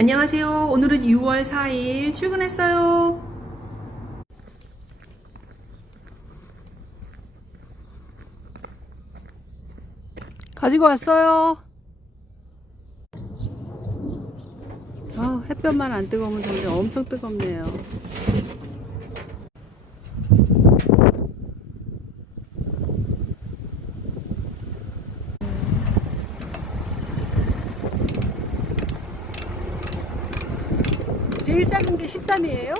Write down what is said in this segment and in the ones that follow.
안녕하세요. 오늘은 6월 4일 출근했어요. 가지고 왔어요. 햇볕만 안 뜨거우면 정말 엄청 뜨겁네요. 제일 작은 게 13이에요?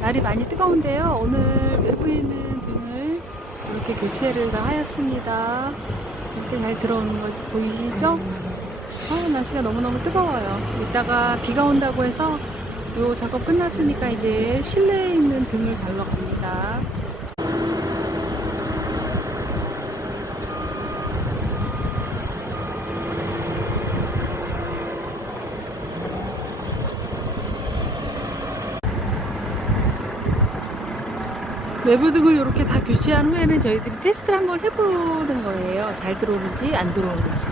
날이 많이 뜨거운데요. 오늘 외부에 있는 등을 이렇게 교체를 다 하였습니다. 이렇게 잘 들어오는 거 보이시죠? 날씨가 너무너무 뜨거워요. 이따가 비가 온다고 해서 요 작업 끝났으니까 이제 실내에 있는 등을 달러 갑니다. 외부 등을 이렇게 다 교체한 후에는 저희들이 테스트를 한번 해보는 거예요. 잘 들어오는지 안 들어오는지.